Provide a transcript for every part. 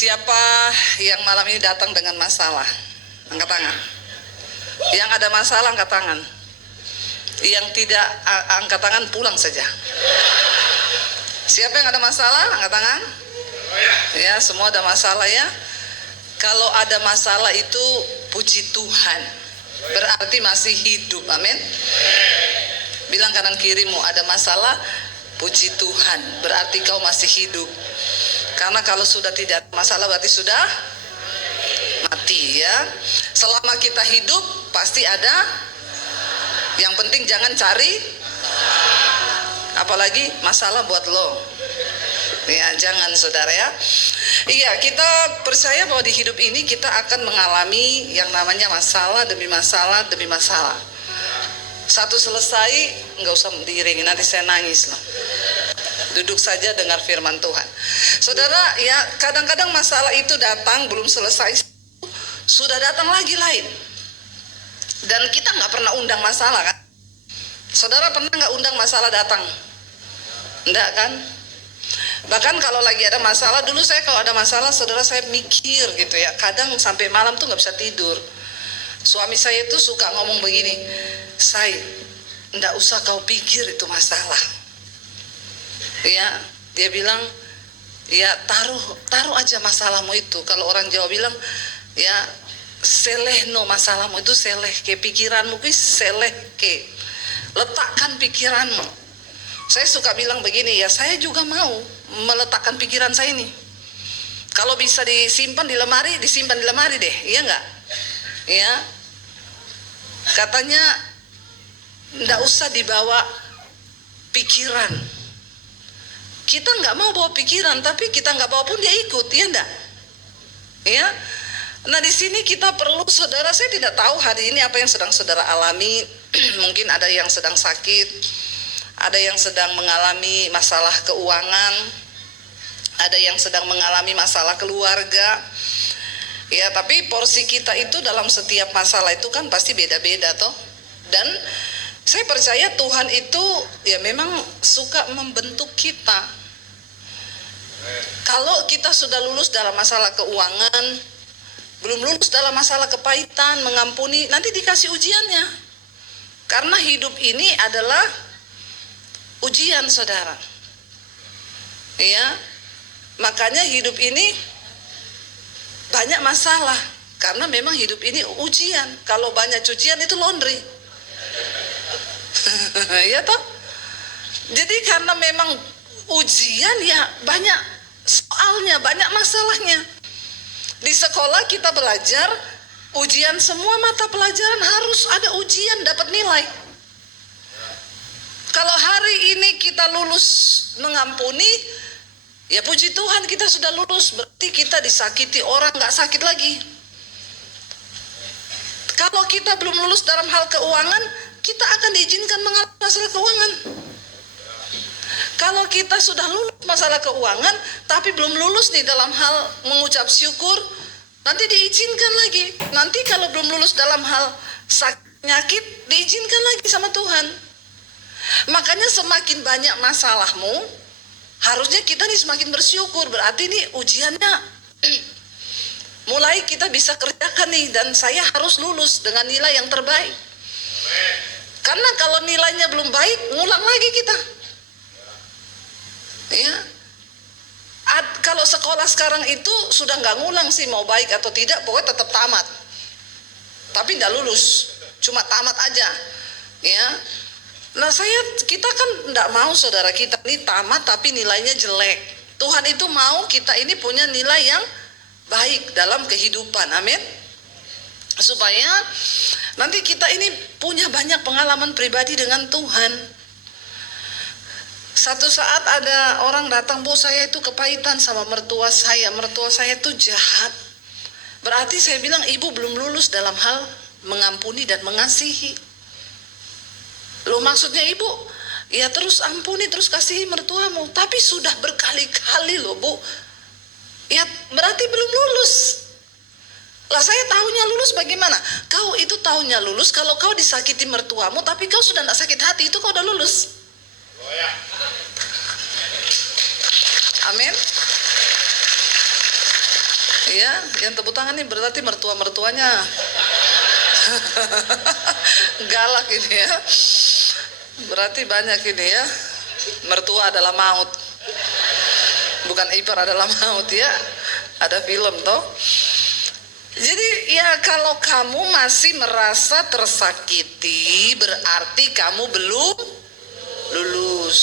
Siapa yang malam ini datang dengan masalah? Angkat tangan. Yang ada masalah angkat tangan. Yang tidak angkat tangan pulang saja. Siapa yang ada masalah? Angkat tangan. Ya, semua ada masalah ya. Kalau ada masalah itu puji Tuhan, berarti masih hidup. Amin. Bilang kanan kirimu, ada masalah, puji Tuhan, berarti kau masih hidup. Karena kalau sudah tidak masalah berarti sudah mati ya. Selama kita hidup pasti ada. Yang penting jangan cari apalagi masalah buat lo. Ya, jangan saudara ya. Iya, kita percaya bahwa di hidup ini kita akan mengalami yang namanya masalah demi masalah demi masalah. Satu selesai, nggak usah diiringi, nanti saya nangis loh. Duduk saja dengar firman Tuhan. Saudara, ya kadang-kadang masalah itu datang belum selesai, sudah datang lagi lain. Dan kita nggak pernah undang masalah kan? Saudara pernah nggak undang masalah datang? Enggak kan? Bahkan kalau lagi ada masalah, dulu saya kalau ada masalah, saudara saya mikir gitu ya. Kadang sampai malam tuh nggak bisa tidur. Suami saya tuh suka ngomong begini, "Say, nggak usah kau pikir itu masalah." Ya, dia bilang, ya taruh aja masalahmu itu. Kalau orang Jawa bilang, ya selehno masalahmu itu seleh ke pikiranmu ki seleh ke. Letakkan pikiranmu. Saya suka bilang begini, ya saya juga mau meletakkan pikiran saya ini. Kalau bisa disimpan di lemari, disimpan di lemari deh, iya nggak? Ya, katanya nggak usah dibawa pikiran. Kita nggak mau bawa pikiran, tapi kita nggak bawa pun dia ikut, ya enggak? Ya. Nah di sini kita perlu, saudara, saya tidak tahu hari ini apa yang sedang saudara alami. Mungkin ada yang sedang sakit, ada yang sedang mengalami masalah keuangan, ada yang sedang mengalami masalah keluarga. Ya, tapi porsi kita itu dalam setiap masalah itu kan pasti beda-beda toh. Dan saya percaya Tuhan itu ya memang suka membentuk kita. Kalau kita sudah lulus dalam masalah keuangan, belum lulus dalam masalah kepahitan, mengampuni, nanti dikasih ujiannya. Karena hidup ini adalah ujian, saudara. Ya, makanya hidup ini banyak masalah. Karena memang hidup ini ujian. Kalau banyak cucian itu laundry. Ya toh? Jadi karena memang ujian ya banyak soalnya, banyak masalahnya. Di sekolah kita belajar, ujian semua mata pelajaran harus ada ujian, dapat nilai. Kalau hari ini kita lulus mengampuni, ya puji Tuhan kita sudah lulus, berarti kita disakiti orang nggak sakit lagi. Kalau kita belum lulus dalam hal keuangan, kita akan diizinkan mengalami masalah keuangan. Kalau kita sudah lulus masalah keuangan, tapi belum lulus nih dalam hal mengucap syukur, nanti diizinkan lagi. Nanti kalau belum lulus dalam hal sakit, penyakit, diizinkan lagi sama Tuhan. Makanya semakin banyak masalahmu, harusnya kita nih semakin bersyukur. Berarti nih ujiannya mulai kita bisa kerjakan nih, dan saya harus lulus dengan nilai yang terbaik. Karena kalau nilainya belum baik, ngulang lagi kita. Ya, kalau sekolah sekarang itu sudah nggak ngulang sih, mau baik atau tidak, pokoknya tetap tamat. Tapi nggak lulus, cuma tamat aja. Ya, nah kita kan nggak mau saudara kita ini tamat tapi nilainya jelek. Tuhan itu mau kita ini punya nilai yang baik dalam kehidupan, amin. Supaya nanti kita ini punya banyak pengalaman pribadi dengan Tuhan. Satu saat ada orang datang, "Bu, saya itu kepahitan sama mertua saya itu jahat." Berarti saya bilang, "Ibu belum lulus dalam hal mengampuni dan mengasihi." Loh, maksudnya ibu, ya terus ampuni, terus kasihi mertuamu. Tapi sudah berkali-kali loh, Bu. Ya berarti belum lulus. Lah saya tahunya lulus bagaimana? Kau itu tahunya lulus kalau kau disakiti mertuamu, tapi kau sudah tidak sakit hati, itu kau udah lulus. Amin. Ya, yang tepuk tangan ini berarti mertua-mertuanya galak ini ya. Berarti banyak ini ya. Mertua adalah maut. Bukan ipar adalah maut ya. Ada film toh. Jadi ya kalau kamu masih merasa tersakiti, berarti kamu belum lulus.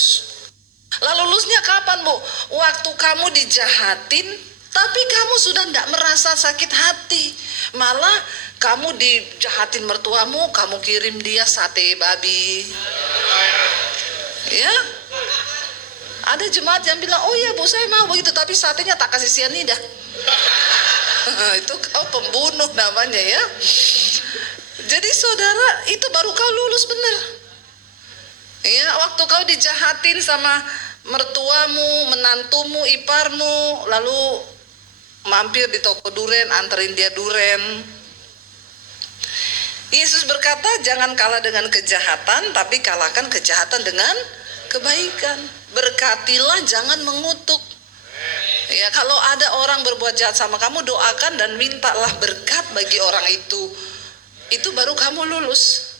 Lah lulusnya kapan, Bu? Waktu kamu dijahatin, tapi kamu sudah tidak merasa sakit hati. Malah kamu dijahatin mertuamu, kamu kirim dia sate babi. Ya. Ada jemaat yang bilang, oh iya Bu saya mau begitu, tapi satenya tak kasih sianida. Itu kau pembunuh namanya ya. Jadi saudara, itu baru kau lulus benar. Ya, waktu kau dijahatin sama mertuamu, menantumu, iparmu, lalu mampir di toko duren, anterin dia duren. Yesus berkata, jangan kalah dengan kejahatan, tapi kalahkan kejahatan dengan kebaikan. Berkatilah, jangan mengutuk. Ya, kalau ada orang berbuat jahat sama kamu, doakan dan mintalah berkat bagi orang itu. Itu baru kamu lulus.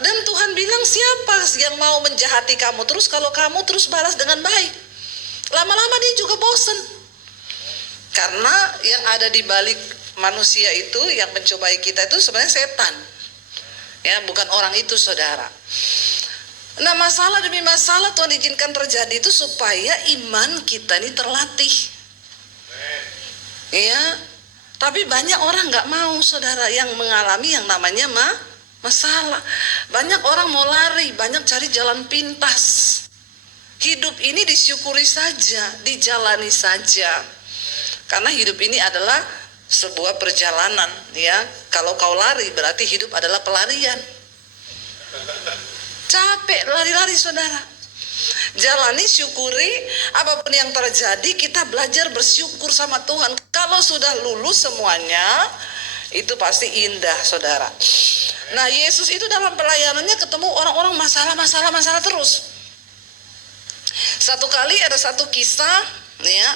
Dan Tuhan bilang, siapa yang mau menjahati kamu terus kalau kamu terus balas dengan baik? Lama-lama dia juga bosan. Karena yang ada di balik manusia itu, yang mencobai kita itu sebenarnya setan. Ya, bukan orang itu, saudara. Nah, masalah demi masalah Tuhan izinkan terjadi itu supaya iman kita ini terlatih. Ya, tapi banyak orang nggak mau, saudara, yang mengalami yang namanya masalah. Banyak orang mau lari, banyak cari jalan pintas. Hidup ini disyukuri saja, dijalani saja. Karena hidup ini adalah sebuah perjalanan, ya. Kalau kau lari berarti hidup adalah pelarian. Capek lari-lari, saudara. Jalani, syukuri, apapun yang terjadi kita belajar bersyukur sama Tuhan. Kalau sudah lulus semuanya, itu pasti indah, saudara. Nah, Yesus itu dalam pelayanannya ketemu orang-orang masalah terus. Satu kali ada satu kisah, ya,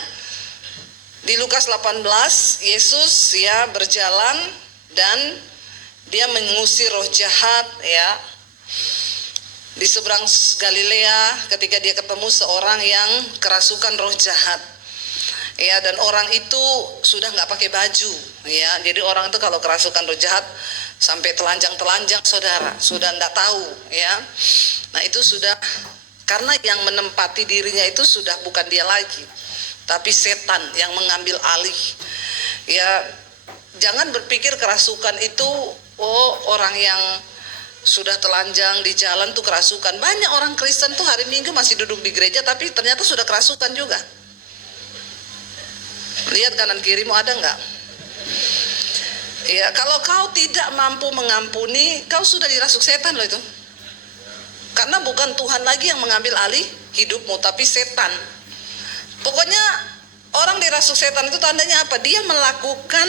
di Lukas 18, Yesus ya berjalan dan dia mengusir roh jahat, ya, di seberang Galilea ketika dia ketemu seorang yang kerasukan roh jahat. Ya, dan orang itu sudah nggak pakai baju, ya. Jadi orang itu kalau kerasukan roh jahat sampai telanjang, saudara, sudah nggak tahu, ya. Nah, itu sudah karena yang menempati dirinya itu sudah bukan dia lagi, tapi setan yang mengambil alih. Ya, jangan berpikir kerasukan itu orang yang sudah telanjang di jalan tuh kerasukan. Banyak orang Kristen tuh hari Minggu masih duduk di gereja tapi ternyata sudah kerasukan juga. Lihat kanan kirimu ada nggak? Ya, kalau kau tidak mampu mengampuni, kau sudah dirasuk setan loh itu. Karena bukan Tuhan lagi yang mengambil alih hidupmu, tapi setan. Pokoknya orang dirasuk setan itu tandanya apa? Dia melakukan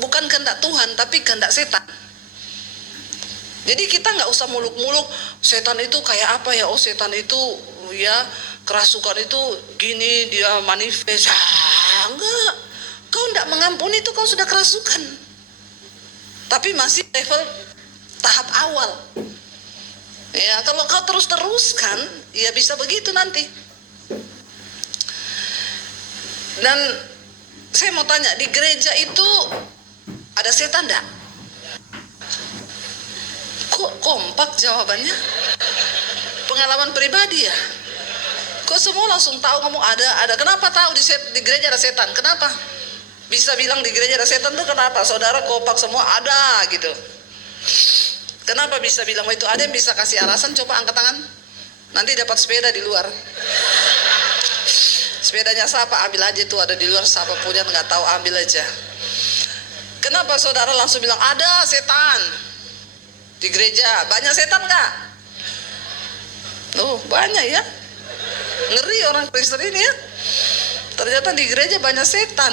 bukan kehendak Tuhan, tapi kehendak setan. Jadi kita nggak usah muluk-muluk setan itu kayak apa ya? Oh, setan itu ya kerasukan itu gini, dia manifest. Enggak. Kau nggak mengampuni itu kau sudah kerasukan. Tapi masih level tahap awal. Ya, kalau kau teruskan, ya bisa begitu nanti. Dan saya mau tanya, di gereja itu ada setan enggak? Kok kompak jawabannya? Pengalaman pribadi ya? Kok semua langsung tahu ngomong ada? Kenapa tahu di gereja ada setan? Kenapa? Bisa bilang di gereja ada setan tuh kenapa? Saudara kompak semua ada gitu. Kenapa bisa bilang itu? Ada yang bisa kasih alasan? Coba angkat tangan. Nanti dapat sepeda di luar. Sepedanya siapa? Ambil aja tuh, ada di luar, siapa punya nggak tahu, ambil aja. Kenapa saudara langsung bilang ada setan di gereja? Banyak setan nggak? Banyak ya. Ngeri orang Kristen ini ya. Ternyata di gereja banyak setan.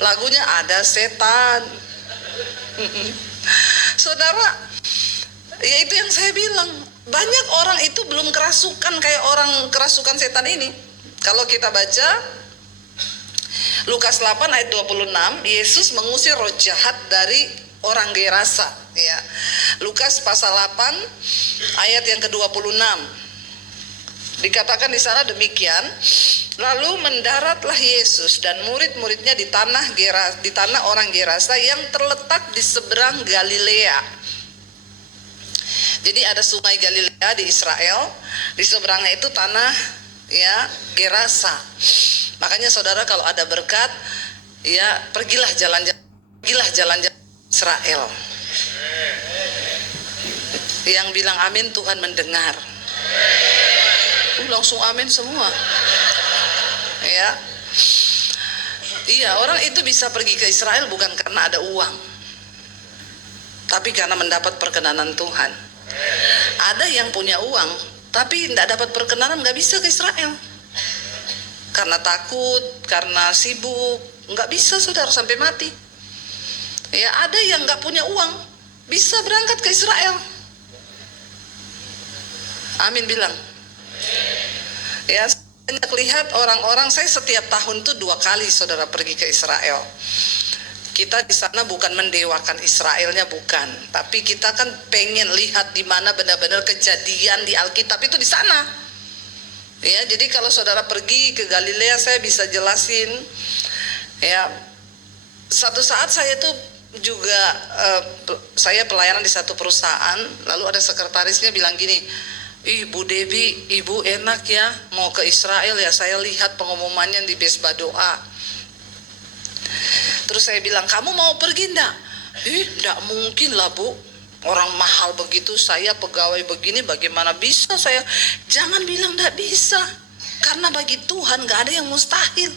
Lagunya ada setan. Saudara, ya itu yang saya bilang. Banyak orang itu belum kerasukan kayak orang kerasukan setan ini. Kalau kita baca Lukas 8 ayat 26, Yesus mengusir roh jahat dari orang Gerasa, ya. Lukas pasal 8 ayat yang ke-26. Dikatakan di sana demikian, lalu mendaratlah Yesus dan murid-muridnya di tanah orang Gerasa yang terletak di seberang Galilea. Jadi ada sungai Galilea di Israel, di seberangnya itu tanah, ya, Gerasa. Makanya saudara kalau ada berkat, ya pergilah jalan-jalan Israel. Yang bilang amin Tuhan mendengar. Langsung amin semua. Ya. Iya, orang itu bisa pergi ke Israel bukan karena ada uang, tapi karena mendapat perkenanan Tuhan. Ada yang punya uang, tapi tidak dapat perkenanan, nggak bisa ke Israel. Karena takut, karena sibuk, nggak bisa saudara sampai mati. Ya, ada yang nggak punya uang, bisa berangkat ke Israel. Amin bilang. Ya, banyak lihat orang-orang, saya setiap tahun tuh 2 kali saudara pergi ke Israel. Kita di sana bukan mendewakan Israelnya, bukan, tapi kita kan pengen lihat di mana benar-benar kejadian di Alkitab itu di sana. Ya, jadi kalau saudara pergi ke Galilea, saya bisa jelasin. Ya, satu saat saya tuh juga saya pelayanan di satu perusahaan, lalu ada sekretarisnya bilang gini, "Ibu Devi, ibu enak ya mau ke Israel ya, saya lihat pengumumannya di Besba Doa." Terus saya bilang, "Kamu mau pergi enggak?" "Enggak mungkin lah Bu, orang mahal begitu, saya pegawai begini bagaimana bisa saya." Jangan bilang enggak bisa, karena bagi Tuhan enggak ada yang mustahil.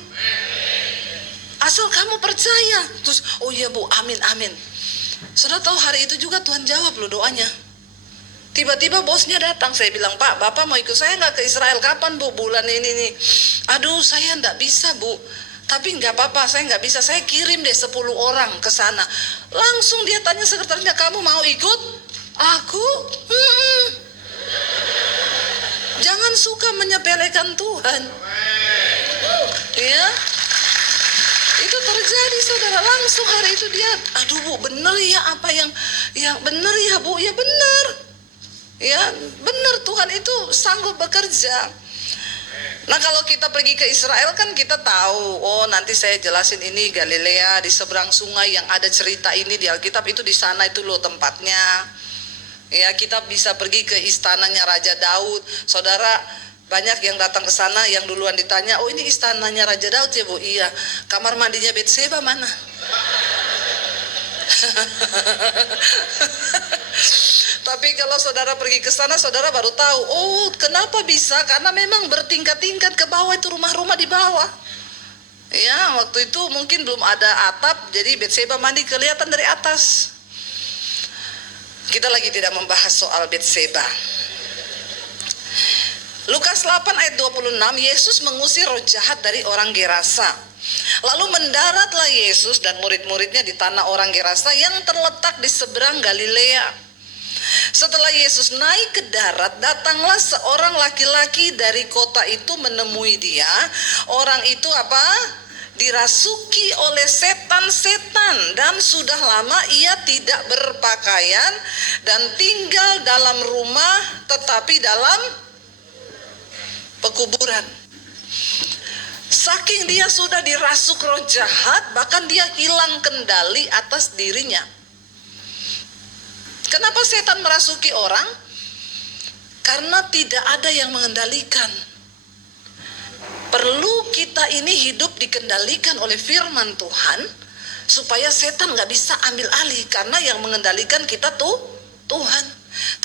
Asal kamu percaya. Terus, "Oh iya Bu, amin amin." Saudara tahu hari itu juga Tuhan jawab loh doanya. Tiba-tiba bosnya datang, saya bilang, "Pak, Bapak mau ikut saya nggak ke Israel? Kapan Bu? Bulan ini nih." "Aduh, saya nggak bisa Bu." "Tapi nggak apa-apa, saya nggak bisa, saya kirim deh 10 orang ke sana." Langsung dia tanya sekretarisnya, "Kamu mau ikut?" "Aku? Jangan suka menyepelekan Tuhan. Ya, itu terjadi saudara. Langsung hari itu dia, "Aduh Bu, bener ya apa yang bener ya Bu?" "Ya bener. Ya benar, Tuhan itu sanggup bekerja." Nah kalau kita pergi ke Israel kan kita tahu, oh nanti saya jelasin ini Galilea di seberang sungai yang ada cerita ini di Alkitab itu, di sana itu loh tempatnya. Ya, kita bisa pergi ke istananya Raja Daud. Saudara, banyak yang datang ke sana yang duluan ditanya, "Oh ini istananya Raja Daud ya Bu?" "Iya." "Kamar mandinya Betseba mana?" Tapi kalau saudara pergi ke sana, saudara baru tahu, oh kenapa bisa, karena memang bertingkat-tingkat ke bawah, itu rumah-rumah di bawah. Ya, waktu itu mungkin belum ada atap, jadi Betseba mandi kelihatan dari atas. Kita lagi tidak membahas soal Betseba. Lukas 8 ayat 26, Yesus mengusir roh jahat dari orang Gerasa. Lalu mendaratlah Yesus dan murid-muridnya di tanah orang Gerasa yang terletak di seberang Galilea. Setelah Yesus naik ke darat, datanglah seorang laki-laki dari kota itu menemui dia. Orang itu apa? Dirasuki oleh setan-setan, dan sudah lama ia tidak berpakaian dan tinggal dalam rumah, tetapi dalam pekuburan. Saking dia sudah dirasuk roh jahat, bahkan dia hilang kendali atas dirinya. Kenapa setan merasuki orang? Karena tidak ada yang mengendalikan. Perlu kita ini hidup dikendalikan oleh firman Tuhan, supaya setan gak bisa ambil alih, karena yang mengendalikan kita tuh Tuhan.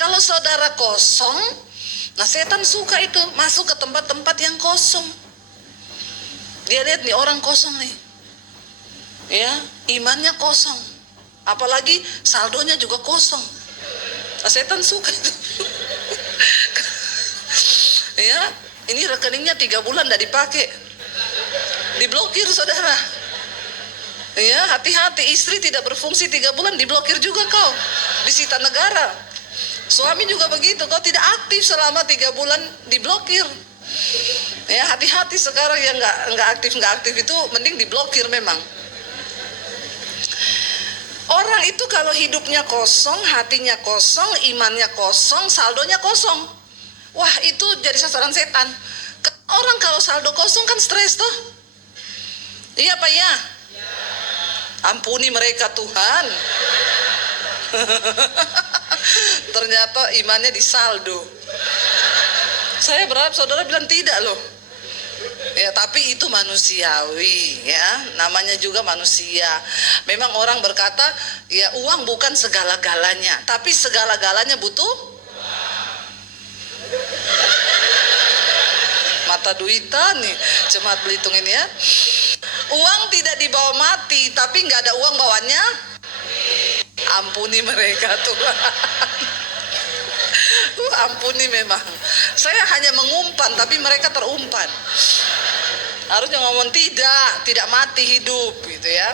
Kalau saudara kosong, nah setan suka itu masuk ke tempat-tempat yang kosong. Dia lihat nih orang kosong nih, ya imannya kosong, apalagi saldonya juga kosong. Nah, setan suka itu. Ya, ini rekeningnya 3 bulan tidak dipakai, diblokir saudara. Ya, hati-hati, istri tidak berfungsi 3 bulan diblokir juga kau, disita negara. Suami juga begitu, kau tidak aktif selama 3 bulan diblokir. Ya hati-hati sekarang yang nggak aktif itu mending diblokir memang. Orang itu kalau hidupnya kosong, hatinya kosong, imannya kosong, saldonya kosong. Wah itu jadi sasaran setan. Orang kalau saldo kosong kan stres tuh. Iya Pak ya? Ampuni mereka Tuhan. Ternyata imannya di saldo. Saya berharap saudara bilang tidak loh. Ya tapi itu manusiawi ya, namanya juga manusia. Memang orang berkata ya uang bukan segala-galanya, tapi segala-galanya butuh mata duitan nih, Jemaat Belitung ini ya. Uang tidak dibawa mati, tapi nggak ada uang bawanya. Ampuni mereka Tuhan. Ampuni memang. Saya hanya mengumpan, tapi mereka terumpan. Harusnya ngomong tidak mati hidup gitu ya.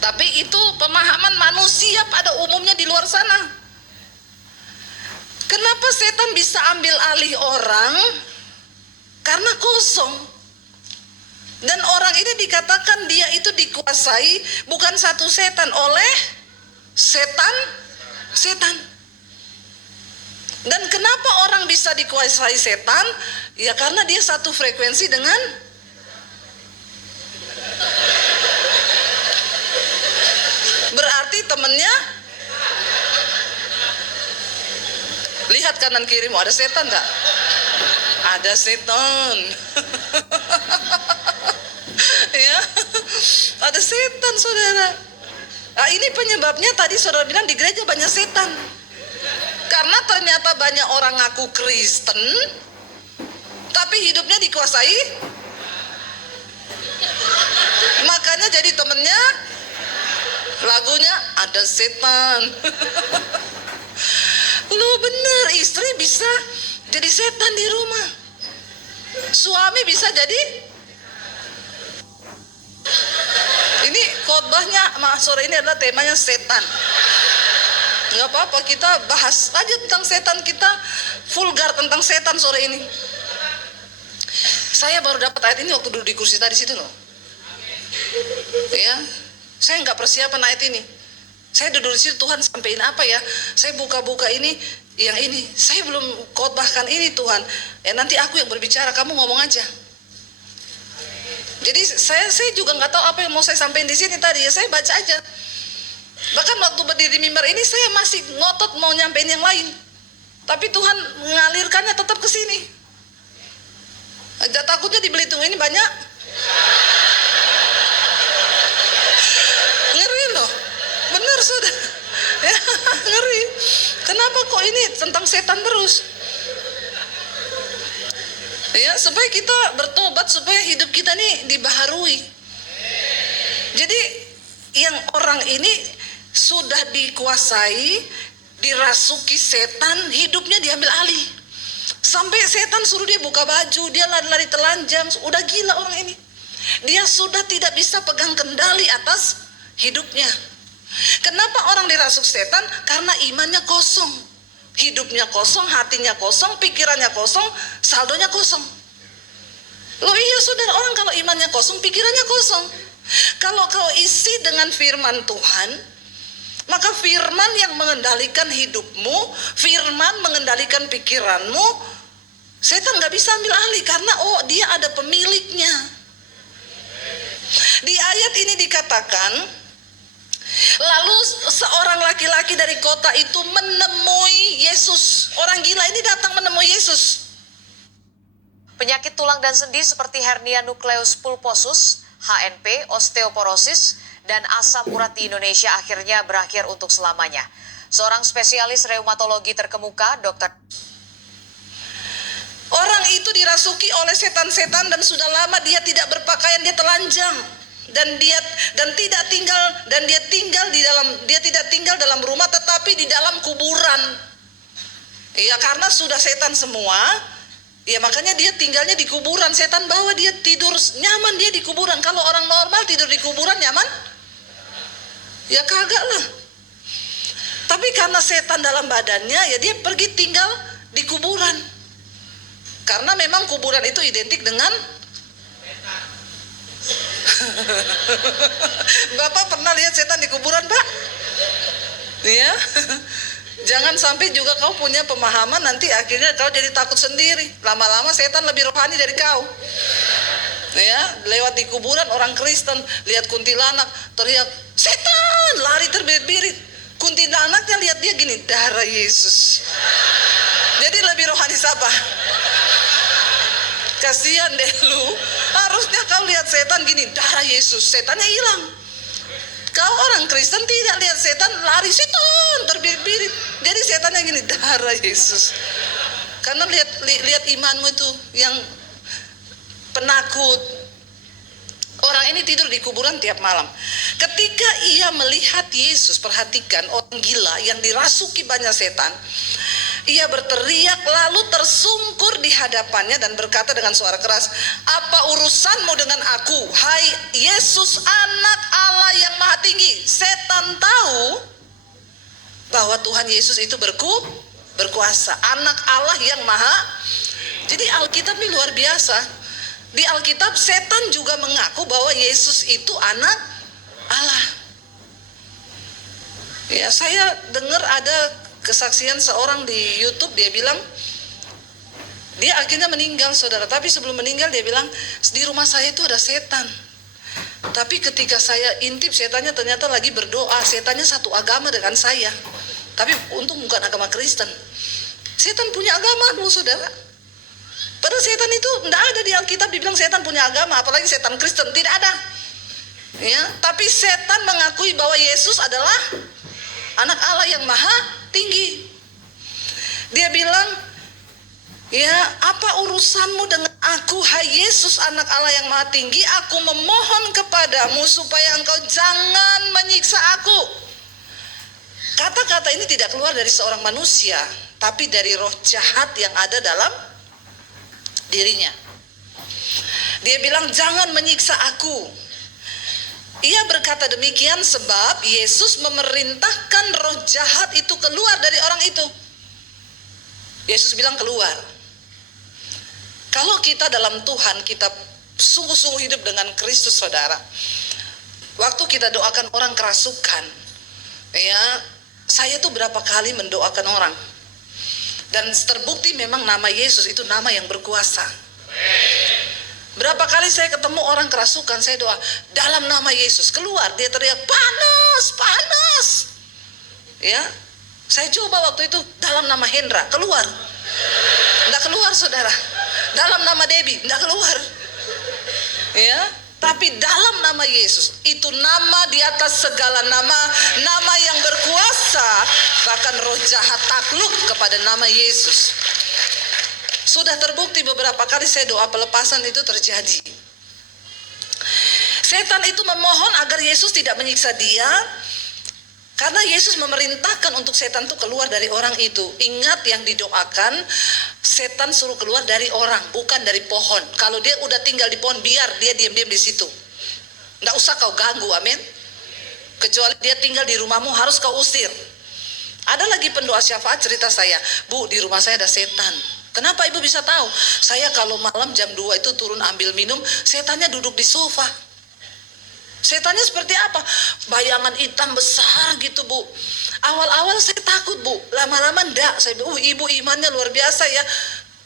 Tapi itu pemahaman manusia pada umumnya di luar sana. Kenapa setan bisa ambil alih orang? Karena kosong. Dan orang ini dikatakan dia itu dikuasai bukan satu setan, oleh setan. Dan kenapa orang bisa dikuasai setan? Ya karena dia satu frekuensi dengan berarti temennya. Lihat kanan kirimu, ada setan gak? Ada setan. Ya, ada setan saudara. Nah, ini penyebabnya tadi saudara bilang di gereja banyak setan. Karena ternyata banyak orang ngaku Kristen, tapi hidupnya dikuasai. Makanya jadi temennya lagunya ada setan. Lu bener, istri bisa jadi setan di rumah. Suami bisa jadi. Ini khotbahnya sore ini adalah temanya setan. Nggak apa-apa, kita bahas aja tentang setan, kita vulgar tentang setan sore ini. Saya baru dapat ayat ini waktu duduk di kursi tadi situ loh. Ya, saya nggak persiapan ayat ini. Saya duduk di situ, Tuhan sampein apa ya? Saya buka-buka ini, yang ini. Saya belum khotbahkan ini Tuhan. Ya nanti aku yang berbicara, kamu ngomong aja. Jadi saya juga nggak tahu apa yang mau saya sampaikan di sini tadi. Ya saya baca aja. Bahkan waktu berdiri di mimbar ini saya masih ngotot mau nyampein yang lain. Tapi Tuhan mengalirkannya tetap ke sini. Takutnya di Belitung ini banyak. Ngeri loh. Bener sudah. Ya, ngeri. Kenapa kok ini tentang setan terus? Ya, supaya kita bertobat, supaya hidup kita nih dibaharui. Jadi yang orang ini sudah dikuasai, dirasuki setan, hidupnya diambil alih. Sampai setan suruh dia buka baju, dia lari-lari telanjang, udah gila orang ini. Dia sudah tidak bisa pegang kendali atas hidupnya. Kenapa orang dirasuk setan? Karena imannya kosong, hidupnya kosong, hatinya kosong, pikirannya kosong, saldonya kosong. Loh iya saudara, orang kalau imannya kosong, pikirannya kosong. Kalau kau isi dengan firman Tuhan, maka firman yang mengendalikan hidupmu, firman mengendalikan pikiranmu, setan gak bisa ambil alih karena dia ada pemiliknya. Di ayat ini dikatakan, lalu seorang laki-laki dari kota itu menemui Yesus. Orang gila ini datang menemui Yesus. Penyakit tulang dan sendi seperti hernia nukleus pulposus, HNP, osteoporosis, dan asam urat di Indonesia akhirnya berakhir untuk selamanya. Seorang spesialis reumatologi terkemuka, Dr. Orang itu dirasuki oleh setan-setan dan sudah lama dia tidak berpakaian, dia telanjang dan dia tidak tinggal dalam rumah tetapi di dalam kuburan. Ya karena sudah setan semua. Ya makanya dia tinggalnya di kuburan. Setan bawa dia tidur nyaman, dia di kuburan. Kalau orang normal tidur di kuburan nyaman? Ya kagak lah. Tapi karena setan dalam badannya, ya dia pergi tinggal di kuburan. Karena memang kuburan itu identik dengan Bapak pernah lihat setan di kuburan, Pak? Ya. Jangan sampai juga kau punya pemahaman nanti akhirnya kau jadi takut sendiri. Lama-lama setan lebih rohani dari kau. Ya, lewat di kuburan orang Kristen lihat kuntilanak teriak setan, lari terbirit-birit. Kuntilanaknya lihat dia gini, darah Yesus. Jadi lebih rohani siapa? Kasihan deh lu. Harusnya kau lihat setan gini, darah Yesus, setannya hilang. Kau orang Kristen tidak lihat setan, lari setan terbirit-birit. Jadi setannya gini, darah Yesus. Karena lihat imanmu itu yang penakut. Orang ini tidur di kuburan tiap malam. Ketika ia melihat Yesus, perhatikan orang gila yang dirasuki banyak setan. Ia berteriak lalu tersungkur di hadapannya dan berkata dengan suara keras, "Apa urusanmu dengan aku, hai Yesus anak Allah yang maha tinggi?" Setan tahu bahwa Tuhan Yesus itu berkuasa, anak Allah yang maha. Jadi Alkitab ini luar biasa. Di Alkitab setan juga mengaku bahwa Yesus itu anak Allah. Ya, saya dengar ada kesaksian seorang di YouTube, dia bilang dia akhirnya meninggal, saudara. Tapi sebelum meninggal dia bilang, di rumah saya itu ada setan. Tapi ketika saya intip, setannya ternyata lagi berdoa. Setannya satu agama dengan saya. Tapi untung bukan agama Kristen. Setan punya agama loh, saudara. Padahal setan itu tidak ada di Alkitab dibilang setan punya agama, apalagi setan Kristen, tidak ada. Ya, tapi setan mengakui bahwa Yesus adalah anak Allah yang maha tinggi. Dia bilang, ya, apa urusanmu dengan aku, hai Yesus anak Allah yang maha tinggi? Aku memohon kepadamu supaya engkau jangan menyiksa aku. Kata-kata ini tidak keluar dari seorang manusia, tapi dari roh jahat yang ada dalam dirinya. Dia bilang, jangan menyiksa aku. Ia berkata demikian sebab Yesus memerintahkan roh jahat itu keluar dari orang itu. Yesus bilang keluar. Kalau kita dalam Tuhan, kita sungguh-sungguh hidup dengan Kristus, saudara. Waktu kita doakan orang kerasukan, ya, saya tuh berapa kali mendoakan orang. Dan terbukti memang nama Yesus itu nama yang berkuasa. Berapa kali saya ketemu orang kerasukan, saya doa dalam nama Yesus, keluar. Dia teriak panas, panas. Ya, saya coba waktu itu dalam nama Hendra, keluar. Nggak keluar, saudara. Dalam nama Debbie, nggak keluar. Ya, tapi dalam nama Yesus, itu nama di atas segala nama, nama yang berkuasa. Bahkan roh jahat takluk kepada nama Yesus. Sudah terbukti beberapa kali saya doa pelepasan itu terjadi. Setan itu memohon agar Yesus tidak menyiksa dia, karena Yesus memerintahkan untuk setan itu keluar dari orang itu. Ingat yang didoakan, setan suruh keluar dari orang, bukan dari pohon. Kalau dia udah tinggal di pohon, biar dia diam-diam di situ. Nggak usah kau ganggu, amin. Kecuali dia tinggal di rumahmu, harus kau usir. Ada lagi pendoa syafaat cerita saya, Bu, di rumah saya ada setan. Kenapa ibu bisa tahu? Saya kalau malam jam 2 itu turun ambil minum, setannya duduk di sofa. Setannya seperti apa? Bayangan hitam besar gitu, Bu. Awal-awal saya takut, Bu. Lama-lama enggak. Saya bilang, ibu imannya luar biasa ya.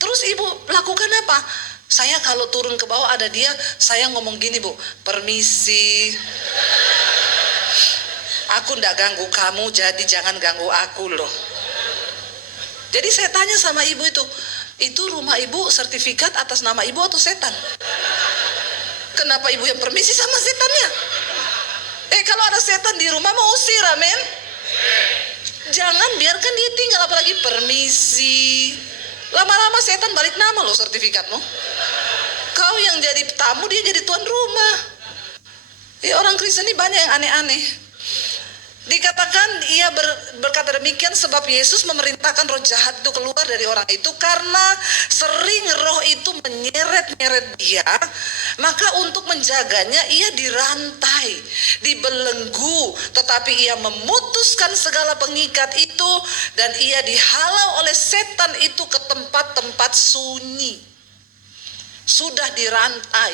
Terus ibu lakukan apa? Saya kalau turun ke bawah ada dia, saya ngomong gini, Bu. Permisi. Aku enggak ganggu kamu, jadi jangan ganggu aku loh. Jadi saya tanya sama ibu itu rumah ibu sertifikat atas nama ibu atau setan? Kenapa ibu yang permisi sama setannya? Kalau ada setan di rumah mau usir, amin. Jangan biarkan dia tinggal, apalagi permisi. Lama-lama setan balik nama loh sertifikatmu. Kau yang jadi tamu, dia jadi tuan rumah. Orang Kristen ini banyak yang aneh-aneh. Dikatakan ia berkata demikian sebab Yesus memerintahkan roh jahat itu keluar dari orang itu karena sering roh itu menyeret-nyeret dia. Maka untuk menjaganya ia dirantai, dibelenggu, tetapi ia memutuskan segala pengikat itu dan ia dihalau oleh setan itu ke tempat-tempat sunyi. sudah dirantai,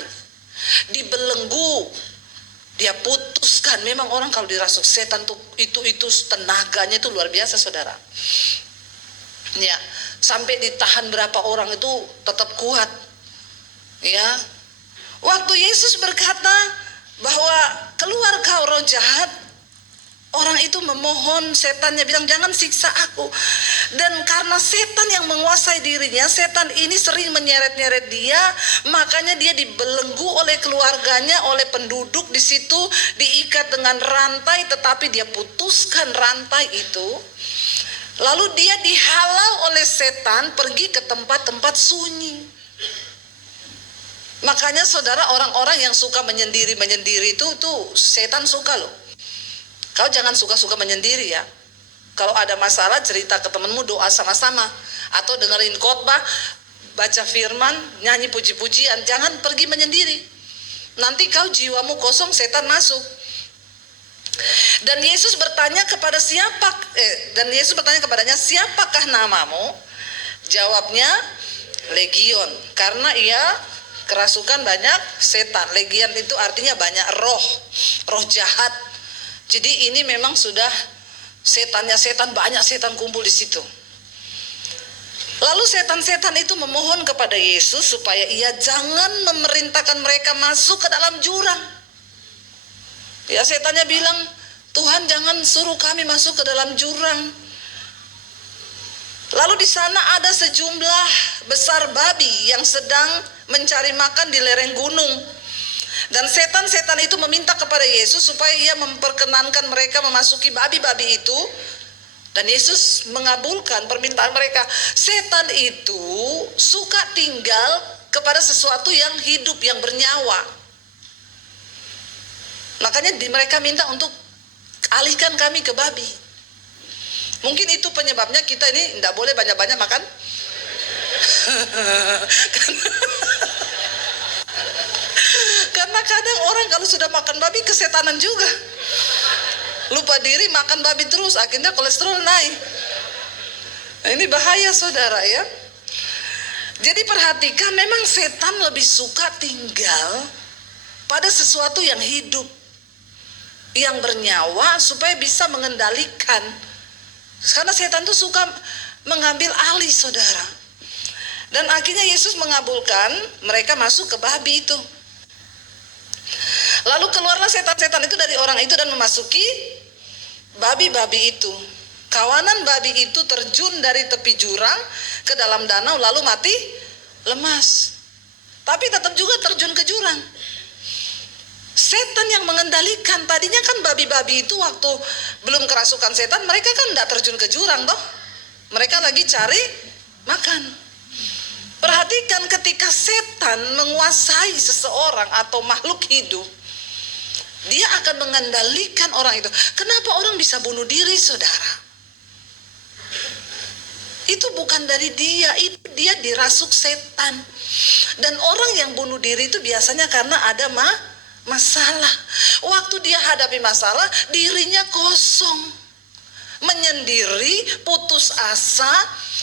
dibelenggu, dia putuskan. Memang orang kalau dirasuk setan tuh itu tenaganya itu luar biasa, saudara. Ya, sampai ditahan berapa orang itu tetap kuat. Ya, waktu Yesus berkata bahwa keluar kau roh jahat, orang itu memohon, setannya bilang jangan siksa aku. Dan karena setan yang menguasai dirinya, setan ini sering menyeret-nyeret dia, makanya dia dibelenggu oleh keluarganya, oleh penduduk di situ, diikat dengan rantai, tetapi dia putuskan rantai itu. Lalu dia dihalau oleh setan pergi ke tempat-tempat sunyi. Makanya saudara, orang-orang yang suka menyendiri itu tuh setan suka loh. Kau jangan suka-suka menyendiri ya. Kalau ada masalah cerita ke temanmu, doa sama-sama, atau dengerin khotbah, baca firman, nyanyi puji-pujian. Jangan pergi menyendiri. Nanti kau jiwamu kosong, setan masuk. Dan Yesus bertanya kepadanya, siapakah namamu? Jawabnya, Legion, karena ia kerasukan banyak setan. Legion itu artinya banyak roh jahat. Jadi ini memang sudah banyak setan kumpul di situ. Lalu setan-setan itu memohon kepada Yesus supaya ia jangan memerintahkan mereka masuk ke dalam jurang. Ya, setannya bilang, Tuhan jangan suruh kami masuk ke dalam jurang. Lalu di sana ada sejumlah besar babi yang sedang mencari makan di lereng gunung. Dan setan-setan itu meminta kepada Yesus supaya ia memperkenankan mereka memasuki babi-babi itu. Dan Yesus mengabulkan permintaan mereka. Setan itu suka tinggal kepada sesuatu yang hidup, yang bernyawa. Makanya mereka minta untuk alihkan kami ke babi. Mungkin itu penyebabnya kita ini tidak boleh banyak-banyak makan. Karena kadang orang kalau sudah makan babi kesetanan juga. Lupa diri makan babi terus, akhirnya kolesterol naik. Nah, ini bahaya saudara ya. Jadi perhatikan, memang setan lebih suka tinggal pada sesuatu yang hidup, yang bernyawa, supaya bisa mengendalikan. Karena setan itu suka mengambil alih saudara. Dan akhirnya Yesus mengabulkan mereka masuk ke babi itu. Lalu keluarlah setan-setan itu dari orang itu dan memasuki babi-babi itu. Kawanan babi itu terjun dari tepi jurang ke dalam danau lalu mati lemas. Tapi tetap juga terjun ke jurang. Setan yang mengendalikan. Tadinya kan babi-babi itu waktu belum kerasukan setan, mereka kan tidak terjun ke jurang toh. Mereka lagi cari makan. Perhatikan, ketika setan menguasai seseorang atau makhluk hidup, dia akan mengendalikan orang itu. Kenapa orang bisa bunuh diri saudara? Itu bukan dari dia, itu dia dirasuk setan. Dan orang yang bunuh diri itu biasanya karena ada masalah. Waktu dia hadapi masalah, dirinya kosong, menyendiri, putus asa,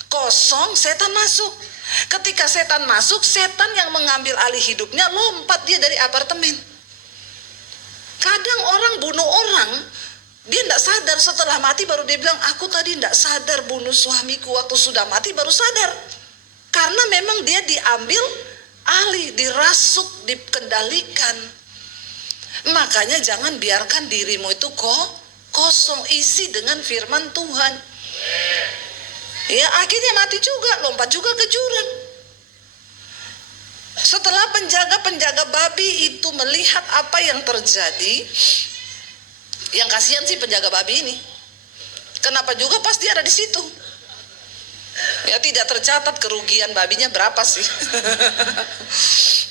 kosong, setan masuk. Ketika setan masuk, setan yang mengambil alih hidupnya, lompat dia dari apartemen. Kadang orang bunuh orang, dia tidak sadar, setelah mati baru dia bilang, aku tadi tidak sadar bunuh suamiku, waktu sudah mati baru sadar. Karena memang dia diambil alih, dirasuk, dikendalikan. Makanya jangan biarkan dirimu itu kosong, isi dengan firman Tuhan. Ya, akhirnya mati juga, lompat juga ke jurang. Setelah penjaga-penjaga babi itu melihat apa yang terjadi, yang kasihan sih penjaga babi ini. Kenapa juga pas dia ada di situ? Ya, tidak tercatat kerugian babinya berapa sih.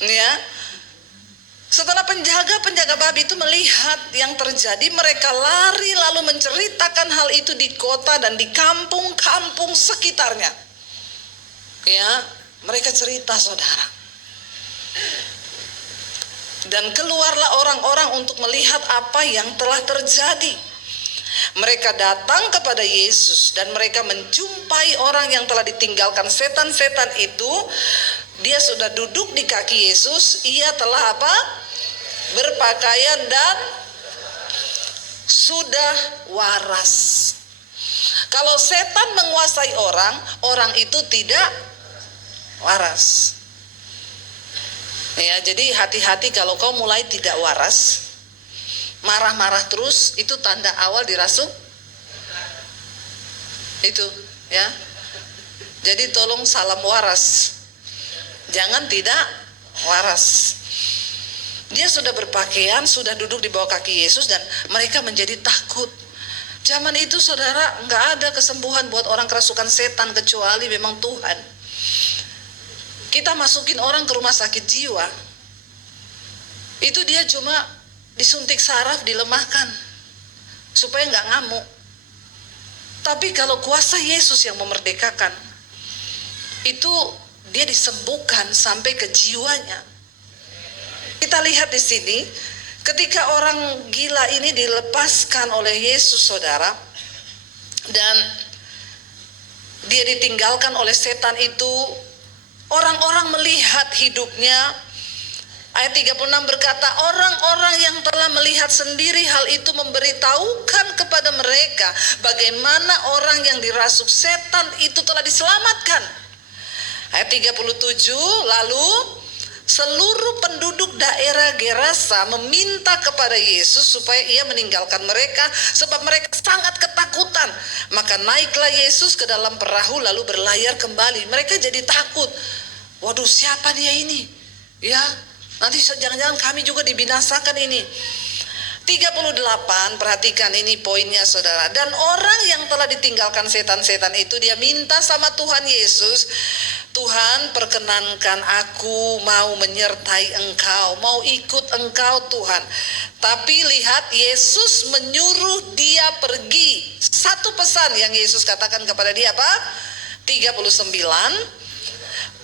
Ya. Setelah penjaga-penjaga babi itu melihat yang terjadi, mereka lari lalu menceritakan hal itu di kota dan di kampung-kampung sekitarnya. Ya, mereka cerita saudara. Dan keluarlah orang-orang untuk melihat apa yang telah terjadi. Mereka datang kepada Yesus dan mereka menjumpai orang yang telah ditinggalkan setan-setan itu Dia sudah duduk di kaki Yesus, ia telah apa? Berpakaian dan sudah waras. Kalau setan menguasai orang, orang itu tidak waras. Ya, jadi hati-hati kalau kau mulai tidak waras, marah-marah terus, itu tanda awal dirasuk. Itu, ya. Jadi tolong salam waras. Jangan tidak waras. Dia sudah berpakaian, sudah duduk di bawah kaki Yesus, dan mereka menjadi takut. Zaman itu saudara, nggak ada kesembuhan buat orang kerasukan setan kecuali memang Tuhan. Kita masukin orang ke rumah sakit jiwa, itu dia cuma disuntik saraf, dilemahkan supaya nggak ngamuk. Tapi kalau kuasa Yesus yang memerdekakan, itu dia disembuhkan sampai ke jiwanya. Kita lihat di sini, ketika orang gila ini dilepaskan oleh Yesus, saudara, dan dia ditinggalkan oleh setan itu, orang-orang melihat hidupnya. Ayat 36 berkata, orang-orang yang telah melihat sendiri hal itu memberitahukan kepada mereka bagaimana orang yang dirasuk setan itu telah diselamatkan. Ayat 37, lalu seluruh penduduk daerah Gerasa meminta kepada Yesus supaya ia meninggalkan mereka, sebab mereka sangat ketakutan. Maka naiklah Yesus ke dalam perahu lalu berlayar kembali. Mereka jadi takut. Waduh, siapa dia ini? Ya, nanti jangan-jangan kami juga dibinasakan ini. 38, perhatikan ini poinnya saudara. Dan orang yang telah ditinggalkan setan-setan itu, dia minta sama Tuhan Yesus, Tuhan, perkenankan aku mau menyertai engkau, mau ikut engkau Tuhan. Tapi lihat, Yesus menyuruh dia pergi. Satu pesan yang Yesus katakan kepada dia apa? 39,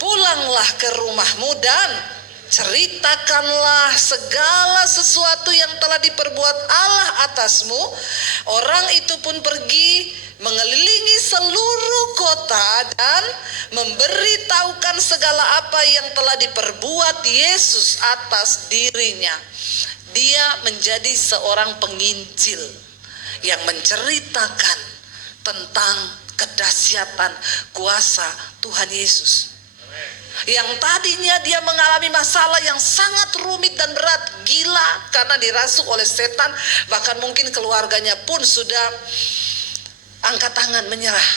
pulanglah ke rumahmu dan ceritakanlah segala sesuatu yang telah diperbuat Allah atasmu. Orang itu pun pergi mengelilingi seluruh kota dan memberitahukan segala apa yang telah diperbuat Yesus atas dirinya. Dia menjadi seorang penginjil yang menceritakan tentang kedahsyatan kuasa Tuhan Yesus. Yang tadinya dia mengalami masalah yang sangat rumit dan berat, gila karena dirasuk oleh setan, bahkan mungkin keluarganya pun sudah angkat tangan menyerah.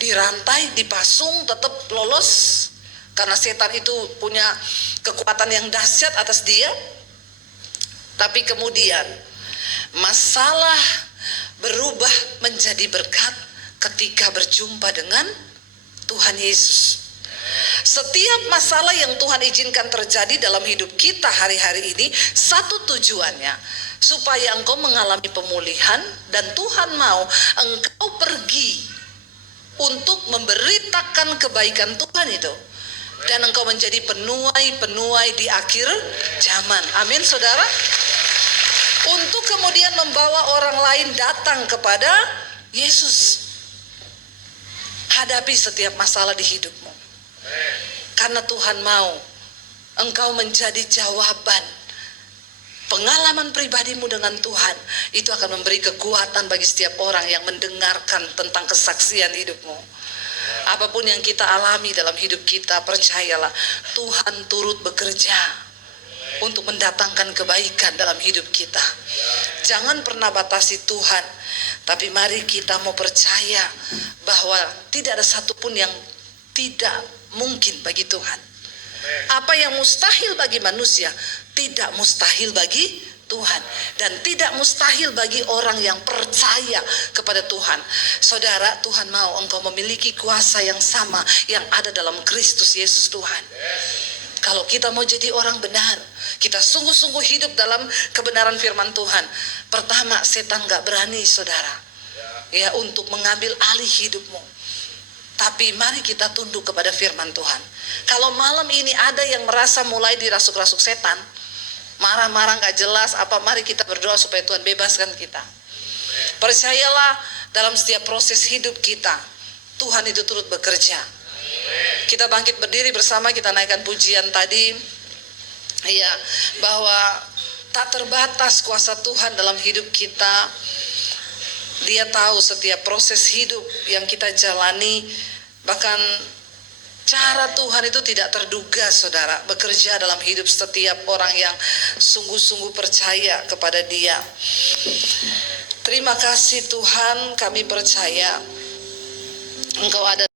Dirantai, dipasung, tetap lolos karena setan itu punya kekuatan yang dahsyat atas dia. Tapi kemudian masalah berubah menjadi berkat ketika berjumpa dengan Tuhan Yesus. Setiap masalah yang Tuhan izinkan terjadi dalam hidup kita hari-hari ini, satu tujuannya, supaya engkau mengalami pemulihan, dan Tuhan mau engkau pergi untuk memberitakan kebaikan Tuhan itu, dan engkau menjadi penuai-penuai di akhir zaman. Amin saudara. Untuk kemudian membawa orang lain datang kepada Yesus. Hadapi setiap masalah di hidupmu, karena Tuhan mau engkau menjadi jawaban. Pengalaman pribadimu dengan Tuhan itu akan memberi kekuatan bagi setiap orang yang mendengarkan tentang kesaksian hidupmu. Apapun yang kita alami dalam hidup kita, percayalah Tuhan turut bekerja untuk mendatangkan kebaikan dalam hidup kita. Jangan pernah batasi Tuhan, tapi mari kita mau percaya bahwa tidak ada satupun yang tidak mungkin bagi Tuhan. Apa yang mustahil bagi manusia, tidak mustahil bagi Tuhan. Dan tidak mustahil bagi orang yang percaya kepada Tuhan. Saudara, Tuhan mau engkau memiliki kuasa yang sama yang ada dalam Kristus Yesus Tuhan. Kalau kita mau jadi orang benar, kita sungguh-sungguh hidup dalam kebenaran firman Tuhan. Pertama, setan gak berani saudara, ya, untuk mengambil alih hidupmu. Tapi mari kita tunduk kepada firman Tuhan. Kalau malam ini ada yang merasa mulai dirasuk-rasuk setan, marah-marah gak jelas apa, mari kita berdoa supaya Tuhan bebaskan kita. Percayalah dalam setiap proses hidup kita, Tuhan itu turut bekerja. Kita bangkit berdiri bersama, kita naikkan pujian tadi. Ya, bahwa tak terbatas kuasa Tuhan dalam hidup kita. Dia tahu setiap proses hidup yang kita jalani, bahkan cara Tuhan itu tidak terduga, saudara, bekerja dalam hidup setiap orang yang sungguh-sungguh percaya kepada Dia. Terima kasih Tuhan, kami percaya Engkau ada